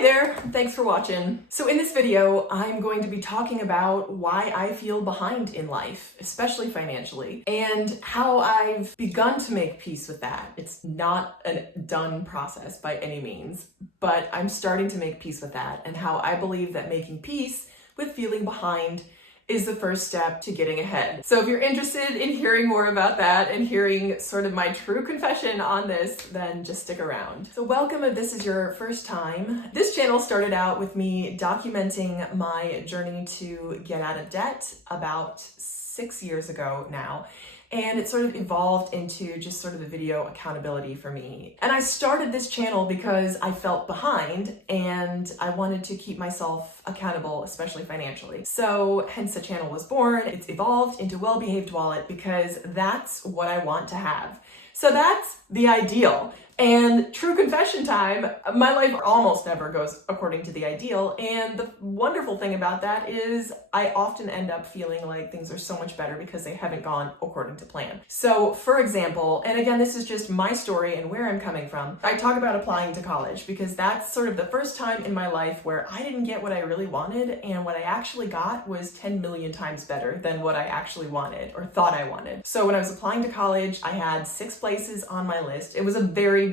Hi there, thanks for watching. So in this video, I'm going to be talking about why I feel behind in life, especially financially, and how I've begun to make peace with that. It's not a done process by any means, but I'm starting to make peace with that, and how I believe that making peace with feeling behind is the first step to getting ahead. So if you're interested in hearing more about that and hearing sort of my true confession on this, then just stick around. So welcome if this is your first time. This channel started out with me documenting my journey to get out of debt about 6 years ago now. And it sort of evolved into just sort of a video accountability for me. And I started this channel because I felt behind and I wanted to keep myself accountable, especially financially. So hence the channel was born. It's evolved into Well-Behaved Wallet because that's what I want to have. So that's the ideal. And true confession time, my life almost never goes according to the ideal. And the wonderful thing about that is I often end up feeling like things are so much better because they haven't gone according to plan. So for example, and again, this is just my story and where I'm coming from, I talk about applying to college because that's sort of the first time in my life where I didn't get what I really wanted, and what I actually got was 10 million times better than what I actually wanted or thought I wanted. So when I was applying to college, I had 6 places on my list. It was a very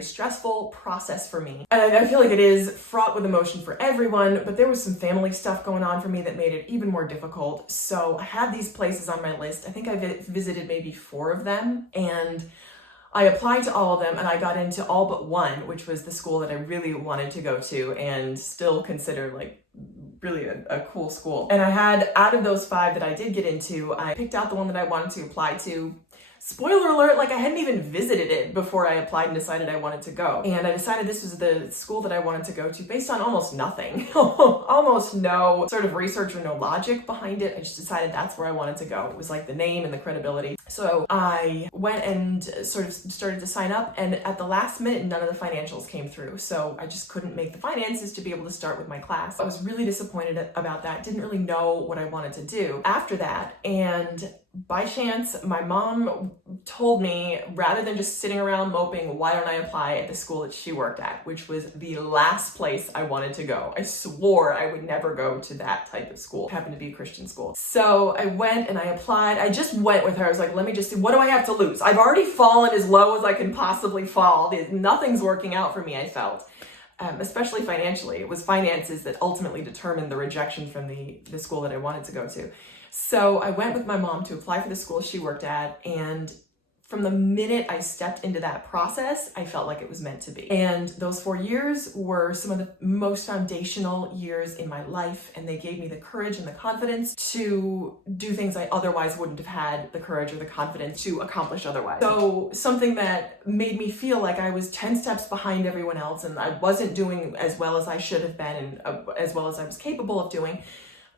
stressful process for me. And I feel like it is fraught with emotion for everyone, but there was some family stuff going on for me that made it even more difficult. So I had these places on my list. I think I visited maybe 4 of them, and I applied to all of them, and I got into all but one, which was the school that I really wanted to go to and still consider like really a cool school. And I had, out of those 5 that I did get into, I picked out the one that I wanted to apply to. Spoiler alert, like I hadn't even visited it before I applied and decided I wanted to go. And I decided this was the school that I wanted to go to based on almost nothing, almost no sort of research or no logic behind it. I just decided that's where I wanted to go. It was like the name and the credibility. So I went and sort of started to sign up, and at the last minute, none of the financials came through. So I just couldn't make the finances to be able to start with my class. I was really disappointed about that. Didn't really know what I wanted to do after that. And by chance, my mom told me, rather than just sitting around moping, why don't I apply at the school that she worked at, which was the last place I wanted to go. I swore I would never go to that type of school. It happened to be a Christian school. So I went and I applied. I just went with her. I was like, let me just see, what do I have to lose? I've already fallen as low as I can possibly fall. Nothing's working out for me, I felt. Especially financially. It was finances that ultimately determined the rejection from the school that I wanted to go to. So I went with my mom to apply for the school she worked at, and from the minute I stepped into that process, I felt like it was meant to be. And those 4 years were some of the most foundational years in my life, and they gave me the courage and the confidence to do things I otherwise wouldn't have had the courage or the confidence to accomplish otherwise. So something that made me feel like I was 10 steps behind everyone else and I wasn't doing as well as I should have been and as well as I was capable of doing,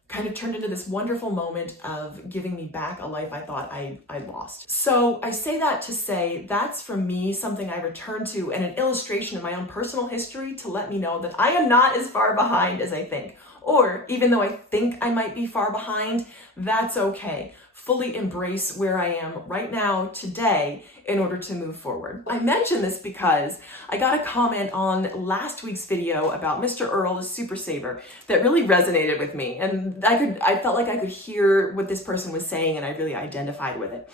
kind of turned into this wonderful moment of giving me back a life I thought I'd lost. So I say that to say that's for me something I return to, and an illustration of my own personal history to let me know that I am not as far behind as I think. Or even though I think I might be far behind, that's okay. Fully embrace where I am right now, today, in order to move forward. I mention this because I got a comment on last week's video about Mr. Earl, the super saver, that really resonated with me. And I felt like I could hear what this person was saying, and I really identified with it.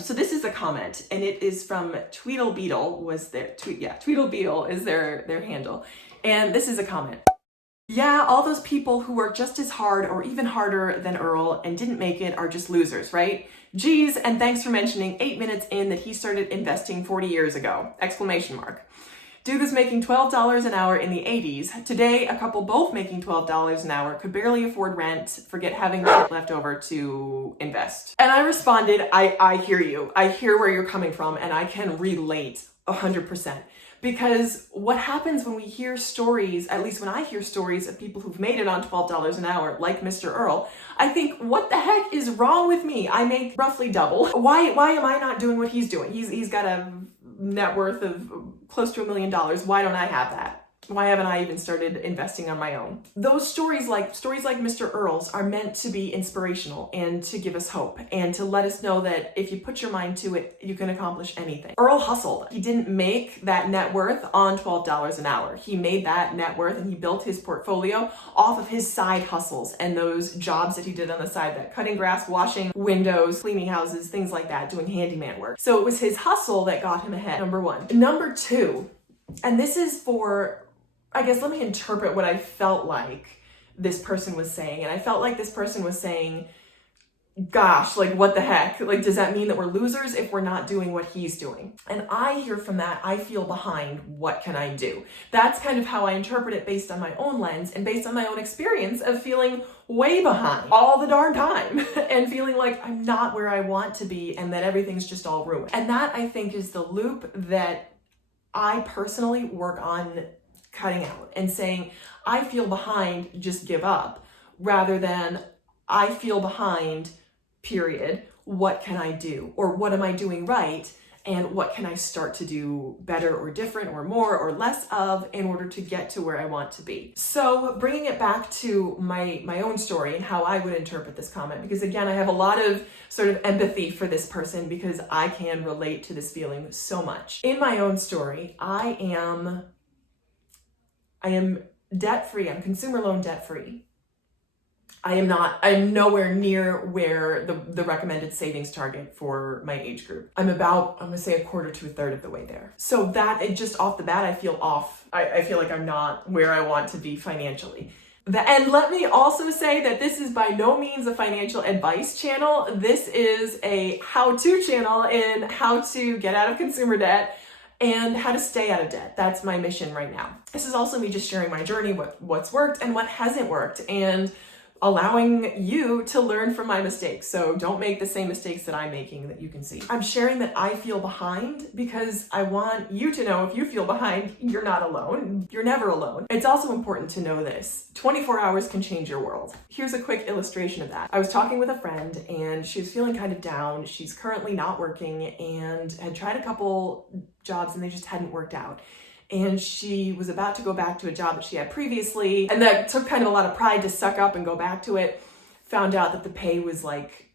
So this is a comment, and it is from Tweedlebeetle, Tweedlebeetle is their handle. And this is a comment. Yeah, all those people who work just as hard or even harder than Earl and didn't make it are just losers, right? Geez, and thanks for mentioning 8 minutes in that he started investing 40 years ago! Exclamation mark. Dude was making $12 an hour in the 80s. Today, a couple both making $12 an hour could barely afford rent, forget having shit left over to invest. And I responded, I hear you. I hear where you're coming from, and I can relate 100%. Because what happens when we hear stories, at least when I hear stories of people who've made it on $12 an hour, like Mr. Earl, I think, what the heck is wrong with me? I make roughly double. Why am I not doing what he's doing? He's got a net worth of close to $1 million. Why don't I have that? Why haven't I even started investing on my own? Those stories like Mr. Earl's are meant to be inspirational and to give us hope and to let us know that if you put your mind to it, you can accomplish anything. Earl hustled. He didn't make that net worth on $12 an hour. He made that net worth and he built his portfolio off of his side hustles and those jobs that he did on the side, that cutting grass, washing windows, cleaning houses, things like that, doing handyman work. So it was his hustle that got him ahead, number one. Number two, and this is for, I guess, let me interpret what I felt like this person was saying. And I felt like this person was saying, gosh, like what the heck? Like, does that mean that we're losers if we're not doing what he's doing? And I hear from that, I feel behind, what can I do? That's kind of how I interpret it based on my own lens and based on my own experience of feeling way behind all the darn time and feeling like I'm not where I want to be and that everything's just all ruined. And that, I think, is the loop that I personally work on cutting out and saying, I feel behind, just give up, rather than I feel behind, period. What can I do? Or what am I doing right? And what can I start to do better or different or more or less of in order to get to where I want to be? So bringing it back to my own story and how I would interpret this comment, because again, I have a lot of sort of empathy for this person because I can relate to this feeling so much. In my own story, I am debt-free. I'm consumer loan debt-free. I'm nowhere near where the recommended savings target for my age group. I'm gonna say a quarter to a third of the way there. So that, it just off the bat, I feel off. I feel like I'm not where I want to be financially. And let me also say that this is by no means a financial advice channel. This is a how-to channel in how to get out of consumer debt and how to stay out of debt. That's my mission right now. This is also me just sharing my journey, what's worked and what hasn't worked, and allowing you to learn from my mistakes. So don't make the same mistakes that I'm making, that you can see. I'm sharing that I feel behind because I want you to know, if you feel behind, you're not alone. You're never alone. It's also important to know this. 24 hours can change your world. Here's a quick illustration of that. I was talking with a friend and she was feeling kind of down. She's currently not working and had tried a couple jobs and they just hadn't worked out. And she was about to go back to a job that she had previously, and that took kind of a lot of pride to suck up and go back to it. Found out that the pay was like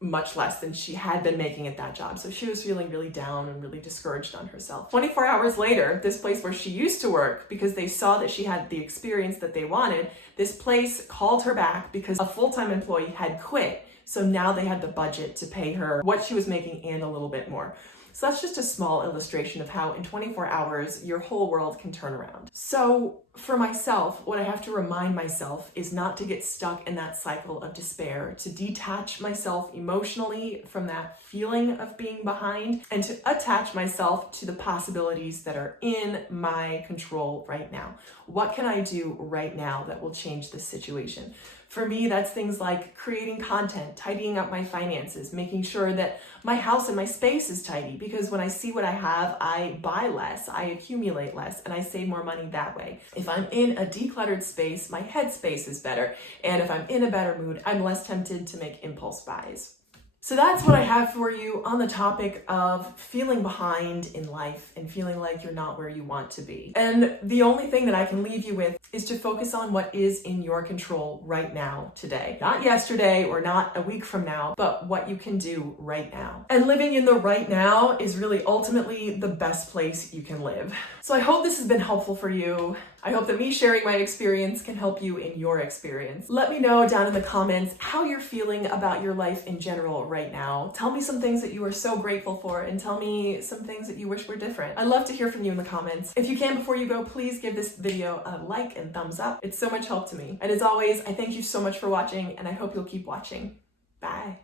much less than she had been making at that job. So she was feeling really down and really discouraged on herself. 24 hours later, this place where she used to work, because they saw that she had the experience that they wanted, this place called her back because a full-time employee had quit. So now they had the budget to pay her what she was making and a little bit more. So that's just a small illustration of how in 24 hours, your whole world can turn around. So for myself, what I have to remind myself is not to get stuck in that cycle of despair, to detach myself emotionally from that feeling of being behind, and to attach myself to the possibilities that are in my control right now. What can I do right now that will change this situation? For me, that's things like creating content, tidying up my finances, making sure that my house and my space is tidy, because when I see what I have, I buy less, I accumulate less, and I save more money that way. If I'm in a decluttered space, my headspace is better, and if I'm in a better mood, I'm less tempted to make impulse buys. So that's what I have for you on the topic of feeling behind in life and feeling like you're not where you want to be. And the only thing that I can leave you with is to focus on what is in your control right now, today. Not yesterday or not a week from now, but what you can do right now. And living in the right now is really ultimately the best place you can live. So I hope this has been helpful for you. I hope that me sharing my experience can help you in your experience. Let me know down in the comments how you're feeling about your life in general right now. Tell me some things that you are so grateful for, and tell me some things that you wish were different. I'd love to hear from you in the comments. If you can, before you go, please give this video a like and thumbs up. It's so much help to me. And as always, I thank you so much for watching, and I hope you'll keep watching. Bye.